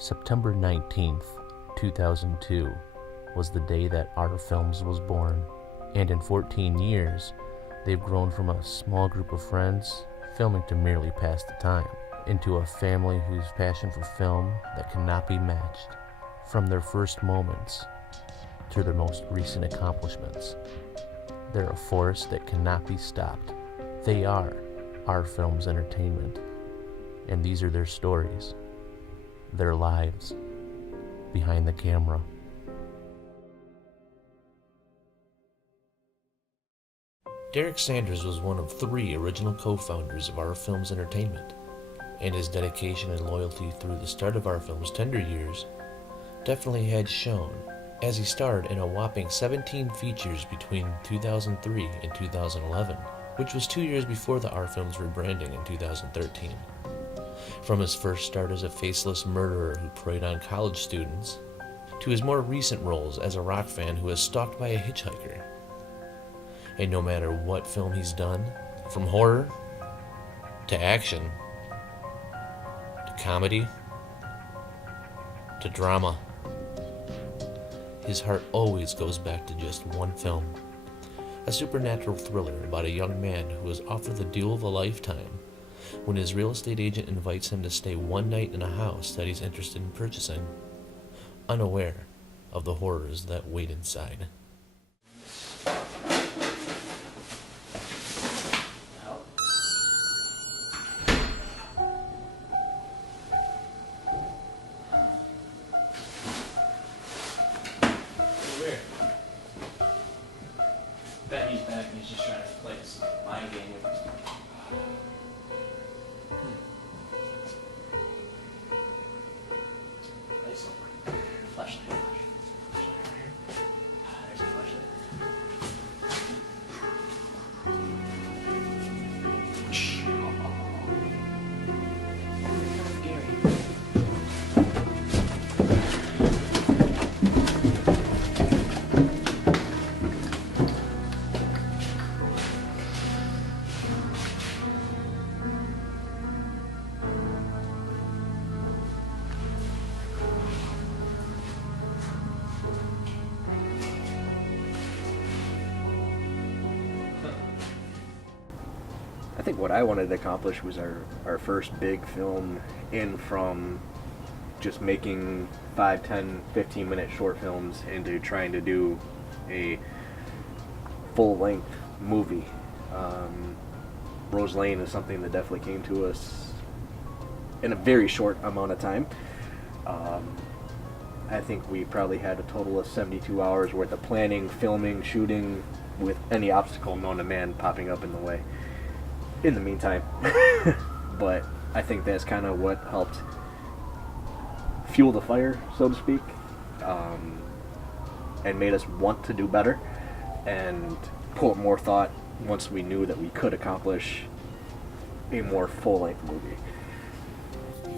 September 19th, 2002 was the day that Our Films was born, and in 14 years, they've grown from a small group of friends filming to merely pass the time, into a family whose passion for film that cannot be matched. From their first moments to their most recent accomplishments, they're a force that cannot be stopped. They are Our Films Entertainment, and these are their stories, their lives behind the camera. Derek Sanders was one of 3 original co-founders of Our Films Entertainment, and his dedication and loyalty through the start of Our Films' tender years definitely had shown, as he starred in a whopping 17 features between 2003 and 2011, which was 2 years before the Our Films rebranding in 2013. From his first start as a faceless murderer who preyed on college students, to his more recent roles as a rock fan who was stalked by a hitchhiker. And no matter what film he's done, from horror to action to comedy to drama, his heart always goes back to just one film. A supernatural thriller about a young man who is offered the deal of a lifetime when his real estate agent invites him to stay one night in a house that he's interested in purchasing, unaware of the horrors that wait inside. Bet he's back and he's just trying to play this mind game with me. Nice. Flashlight. Flashlight over here. There's a flashlight. I think what I wanted to accomplish was our first big film in from just making 5, 10, 15-minute short films into trying to do a full-length movie. Rose Lane is something that definitely came to us in a very short amount of time. I think we probably had a total of 72 hours worth of planning, filming, shooting, with any obstacle known to man popping up in the way in the meantime. But I think that's kind of what helped fuel the fire, so to speak, and made us want to do better and put more thought once we knew that we could accomplish a more full-length movie.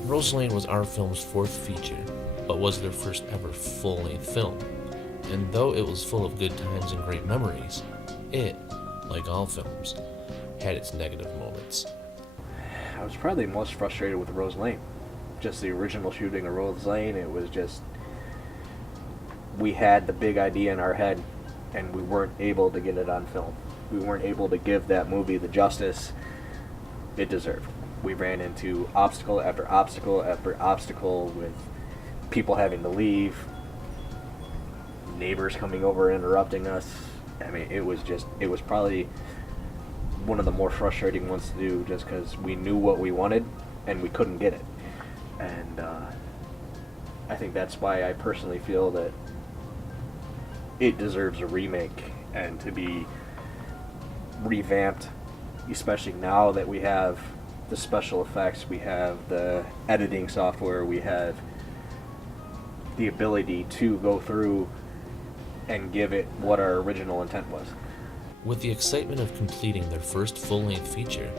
Rose Lane was Our Films' 4th feature, but was their first ever full-length film. And though it was full of good times and great memories, it, like all films, had its negative moments. I was probably most frustrated with Rose Lane. Just the original shooting of Rose Lane, it was just, we had the big idea in our head and we weren't able to get it on film. We weren't able to give that movie the justice it deserved. We ran into obstacle after obstacle after obstacle, with people having to leave, neighbors coming over interrupting us. I mean, it was probably one of the more frustrating ones to do, just because we knew what we wanted and we couldn't get it. And I think that's why I personally feel that it deserves a remake and to be revamped, especially now that we have the special effects, we have the editing software, we have the ability to go through and give it what our original intent was. With the excitement of completing their first full-length feature,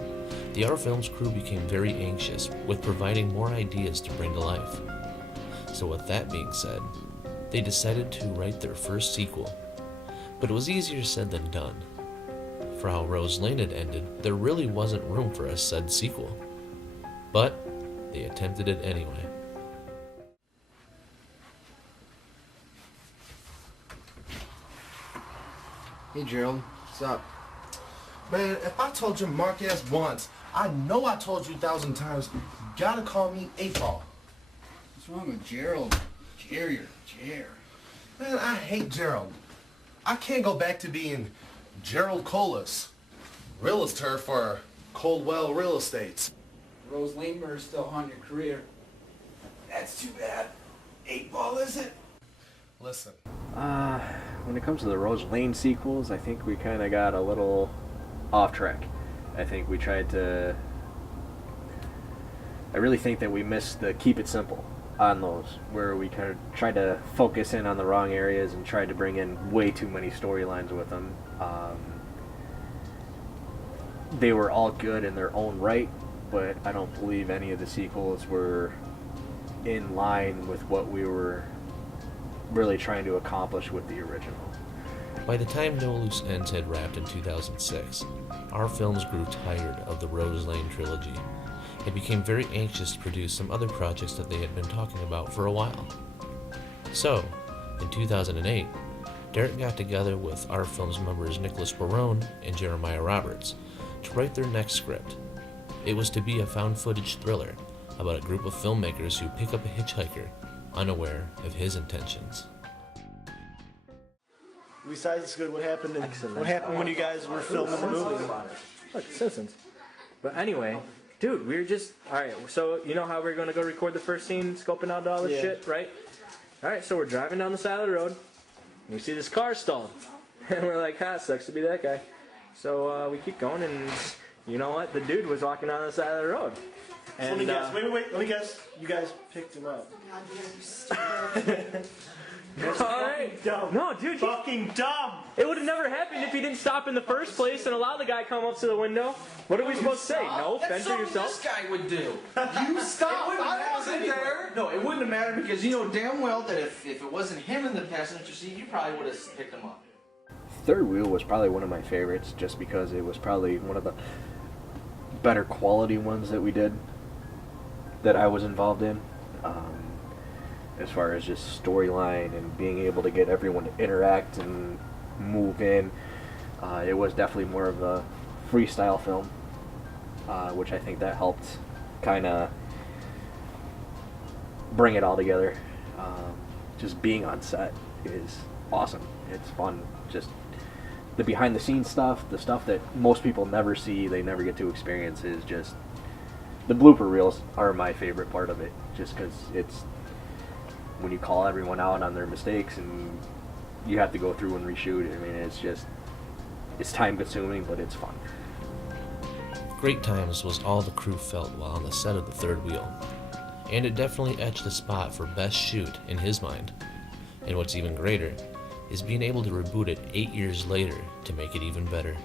the Our Films crew became very anxious with providing more ideas to bring to life. So with that being said, they decided to write their first sequel. But it was easier said than done. For how Rose Lane had ended, there really wasn't room for a said sequel. But they attempted it anyway. Hey, Gerald. What's up? Man, if I told you Marquez once, I know I told you 1,000 times, you gotta call me 8-Ball. What's wrong with Gerald? Jer. Man, I hate Gerald. I can't go back to being Gerald Colas, realtor for Coldwell Real Estates. Rose Lane murder still haunt your career. That's too bad. 8-Ball, is it? Listen, When it comes to the Rose Lane sequels, I think we kind of got a little off track. I think we tried to... I really think that we missed the keep it simple on those, where we kind of tried to focus in on the wrong areas and tried to bring in way too many storylines with them. They were all good in their own right, but I don't believe any of the sequels were in line with what we were really trying to accomplish with the original. By the time No Loose Ends had wrapped in 2006, our films grew tired of the Rose Lane trilogy and became very anxious to produce some other projects that they had been talking about for a while. So, in 2008, Derek got together with our film's members Nicholas Barone and Jeremiah Roberts to write their next script. It was to be a found footage thriller about a group of filmmakers who pick up a hitchhiker unaware of his intentions. Besides, it's good. What happened? What happened when you guys were filming the movie? Look, Simpsons. But anyway, dude, we were just alright, so you know how we're gonna go record the first scene, scoping out all this shit, right? Alright, so we're driving down the side of the road, and we see this car stalled. And we're like, sucks to be that guy. So we keep going, and you know what? The dude was walking down the side of the road. And, Let me guess. Wait. Let me guess. You guys picked him up. Alright. No, dude. Fucking dumb. It would have never happened if he didn't stop in the first place and allow the guy come up to the window. What are we supposed to say? No, fend for yourself? This guy would do. You stop. I wasn't there. No, it wouldn't have mattered because you know damn well that if it wasn't him in the passenger seat, you probably would have picked him up. Third Wheel was probably one of my favorites just because it was probably one of the better quality ones that we did, that I was involved in, as far as just storyline and being able to get everyone to interact and move in. It was definitely more of a freestyle film, which I think that helped kind of bring it all together. Just being on set is awesome. It's fun. Just the behind the scenes stuff, the stuff that most people never see, they never get to experience, is just... The blooper reels are my favorite part of it, just because it's when you call everyone out on their mistakes and you have to go through and reshoot. I mean, it's time consuming, but it's fun. Great times was all the crew felt while on the set of the Third Wheel, and it definitely etched the spot for best shoot in his mind. And what's even greater is being able to reboot it 8 years later to make it even better.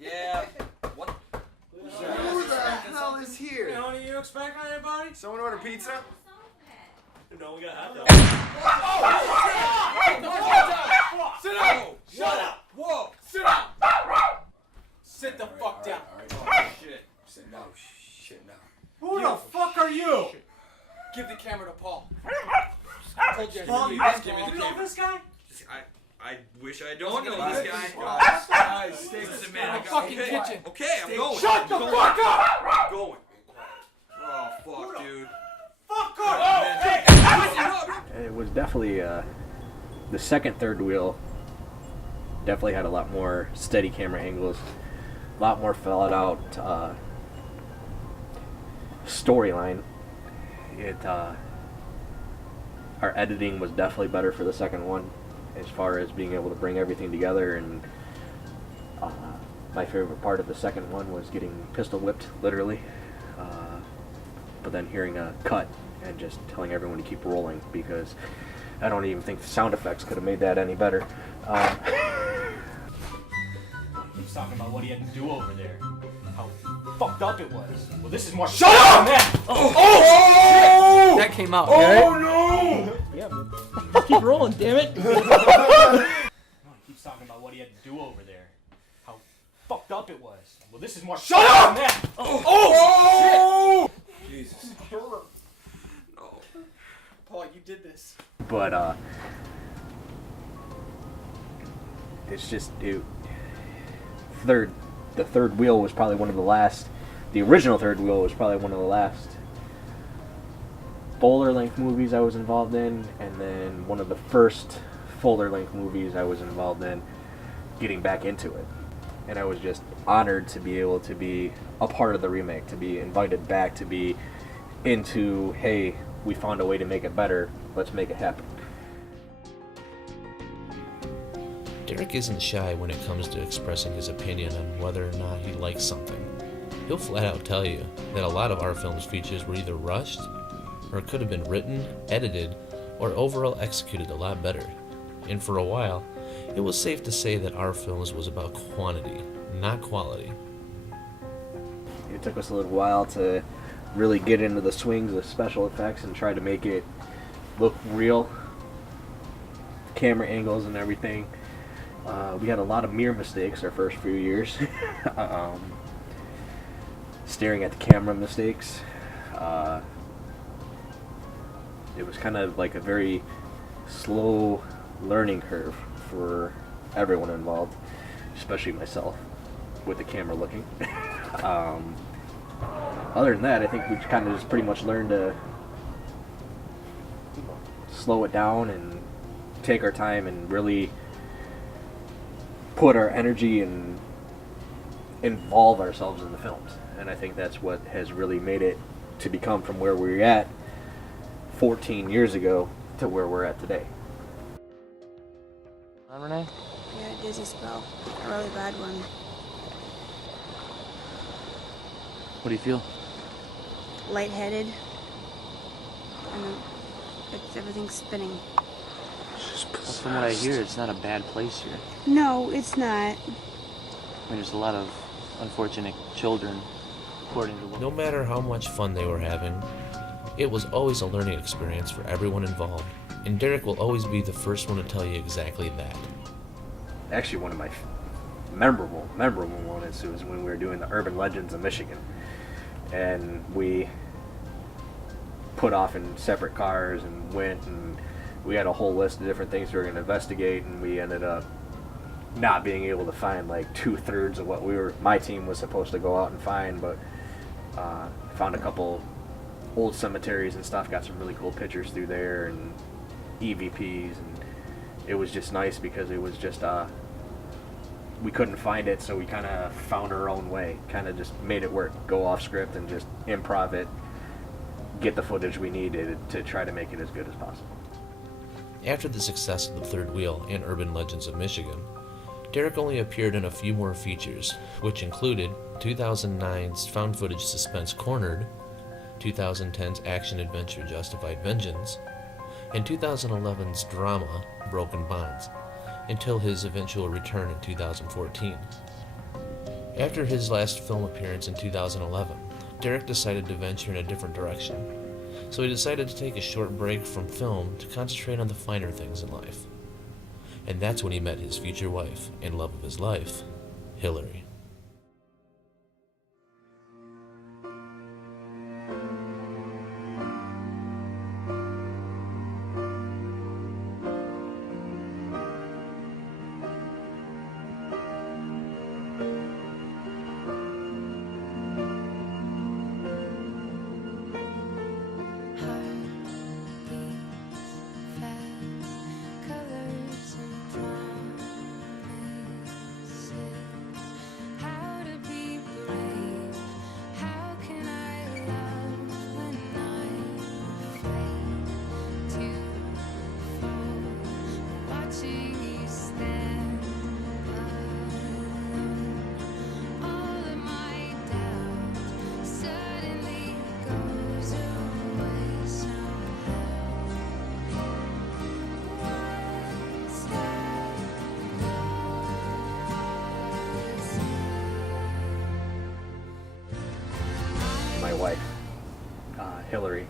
Yeah. What? Who the hell is here? You know what you expect, anybody? Someone order pizza? No, we got hot dogs. Sit down! Shut up! Whoa! Sit down! Sit the fuck down. Oh, shit. Sit down. Shit down. Who the fuck are you? Give the camera to Paul. I told you. Paul, you just give me the know camera. this guy? I wish I don't know this guy. Guys, Listen, man, I got fucking kitchen. Okay, I'm going. Shut the fuck up! I'm going. Oh, fuck, dude. Fuck up! It was definitely the second Third Wheel definitely had a lot more steady camera angles, a lot more thought out storyline. Our editing was definitely better for the second one, as far as being able to bring everything together. And my favorite part of the second one was getting pistol whipped, literally, but then hearing a cut and just telling everyone to keep rolling, because I don't even think the sound effects could have made that any better. He's talking about what he had to do over there. How fucked up it was. Well, this is more. Shut up! That came out, Oh no! Yeah, man. Just keep rolling, damn it. He keeps talking about what he had to do over there. How fucked up it was. Well, this is more. Shut up! Than that. Oh! Jesus. No. Paul, you did this. But it's just the third wheel was probably one of the last. The original third wheel was probably one of the last fuller length movies I was involved in, and then one of the first fuller length movies I was involved in getting back into it. And I was just honored to be able to be a part of the remake, to be invited back, to be into, hey, we found a way to make it better, let's make it happen. Derek isn't shy when it comes to expressing his opinion on whether or not he likes something. He'll flat out tell you that a lot of our film's features were either rushed, or could have been written, edited, or overall executed a lot better. And for a while, it was safe to say that our films was about quantity, not quality. It took us a little while to really get into the swings of special effects and try to make it look real. Camera angles and everything. We had a lot of mirror mistakes our first few years. Staring at the camera mistakes. It was kind of like a very slow learning curve for everyone involved, especially myself, with the camera looking. Other than that, I think we kind of just pretty much learned to slow it down and take our time and really put our energy and involve ourselves in the films. And I think that's what has really made it to become from where we're at 14 years ago to where we're at today. Renee? Yeah, a dizzy spell. A really bad one. What do you feel? Lightheaded. And everything's spinning. Well, from what I hear, it's not a bad place here. No, it's not. I mean, there's a lot of unfortunate children, according to what... No matter how much fun they were having, it was always a learning experience for everyone involved, and Derek will always be the first one to tell you exactly that. Actually, one of my memorable moments was when we were doing the Urban Legends of Michigan, and we put off in separate cars and went, and we had a whole list of different things we were going to investigate, and we ended up not being able to find like 2/3 of what my team was supposed to go out and find, but found a couple old cemeteries and stuff, got some really cool pictures through there and EVPs, and it was just nice because it was just we couldn't find it, so we kind of found our own way, kind of just made it work, go off script and just improv it, get the footage we needed to try to make it as good as possible. After the success of The Third Wheel and Urban Legends of Michigan, Derek only appeared in a few more features, which included 2009's found footage suspense Cornered, 2010's action-adventure Justified Vengeance, and 2011's drama Broken Bonds, until his eventual return in 2014. After his last film appearance in 2011, Derek decided to venture in a different direction, so he decided to take a short break from film to concentrate on the finer things in life. And that's when he met his future wife and love of his life, Hillary. My wife, Hillary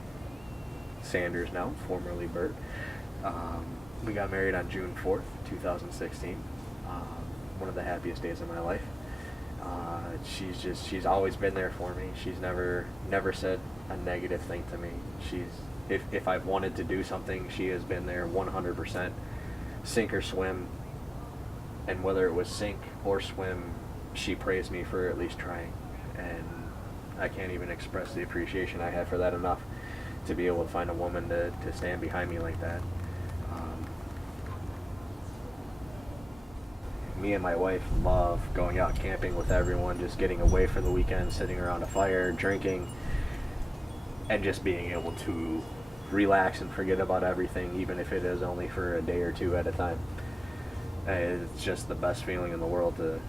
Sanders now, formerly Bert. We got married on June 4th, 2016. One of the happiest days of my life. She's always been there for me. She's never said a negative thing to me. If I've wanted to do something, she has been there 100%, sink or swim, And whether it was sink or swim, she praised me for at least trying. And I can't even express the appreciation I had for that enough to be able to find a woman to stand behind me like that. Me and my wife love going out camping with everyone, just getting away for the weekend, sitting around a fire, drinking, and just being able to relax and forget about everything, even if it is only for a day or two at a time. It's just the best feeling in the world to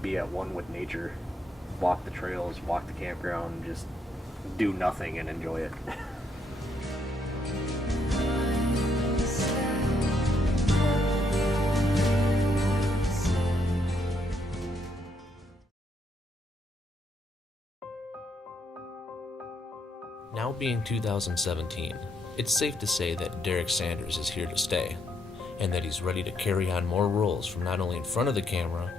be at one with nature, walk the trails, walk the campground, just do nothing and enjoy it. Now being 2017, it's safe to say that Derek Sanders is here to stay, and that he's ready to carry on more roles from not only in front of the camera,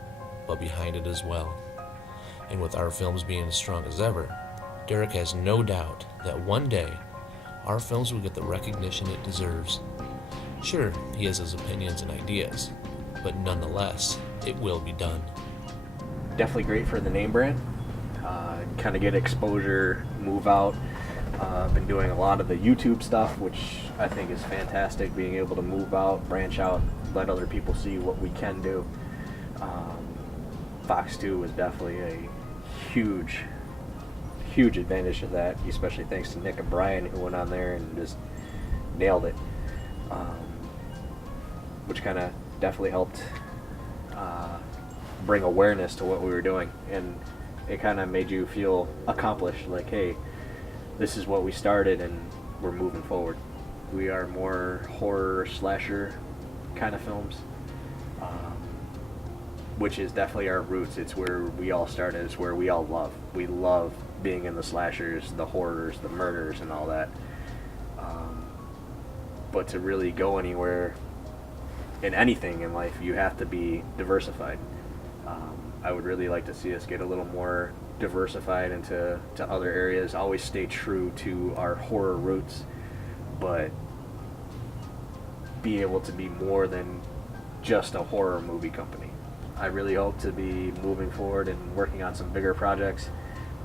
but behind it as well. And with our films being as strong as ever, Derek has no doubt that one day, our films will get the recognition it deserves. Sure, he has his opinions and ideas, but nonetheless, it will be done. Definitely great for the name brand. Kind of get exposure, move out. Been doing a lot of the YouTube stuff, which I think is fantastic, being able to move out, branch out, let other people see what we can do. Fox 2 was definitely a huge advantage to that, especially thanks to Nick and Brian, who went on there and just nailed it, which kind of definitely helped bring awareness to what we were doing, and it kind of made you feel accomplished, like, hey, this is what we started and we're moving forward. We are more horror slasher kind of films, which is definitely our roots. It's where we all started. It's where we all love. We love being in the slashers, the horrors, the murders, and all that. But to really go anywhere in anything in life, you have to be diversified. I would really like to see us get a little more diversified into other areas. Always stay true to our horror roots, but be able to be more than just a horror movie company. I really hope to be moving forward and working on some bigger projects.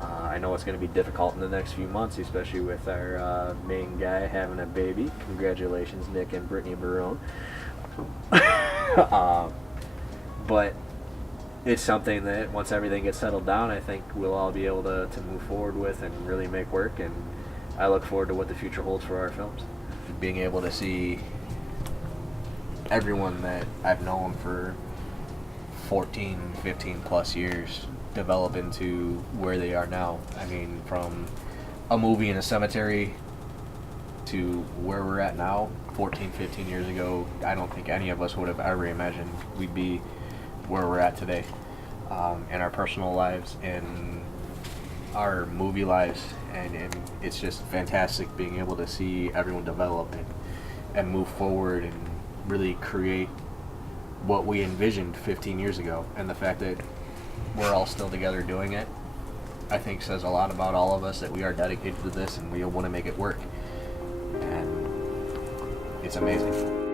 I know it's going to be difficult in the next few months, especially with our main guy having a baby. Congratulations, Nick and Brittany Barone. But it's something that once everything gets settled down, I think we'll all be able to move forward with and really make work, and I look forward to what the future holds for our films. Being able to see everyone that I've known for 14, 15 plus years develop into where they are now. I mean, from a movie in a cemetery to where we're at now, 14, 15 years ago, I don't think any of us would have ever imagined we'd be where we're at today, in our personal lives, in our movie lives, and it's just fantastic being able to see everyone develop and move forward and really create what we envisioned 15 years ago. And the fact that we're all still together doing it, I think says a lot about all of us, that we are dedicated to this and we want to make it work, and it's amazing.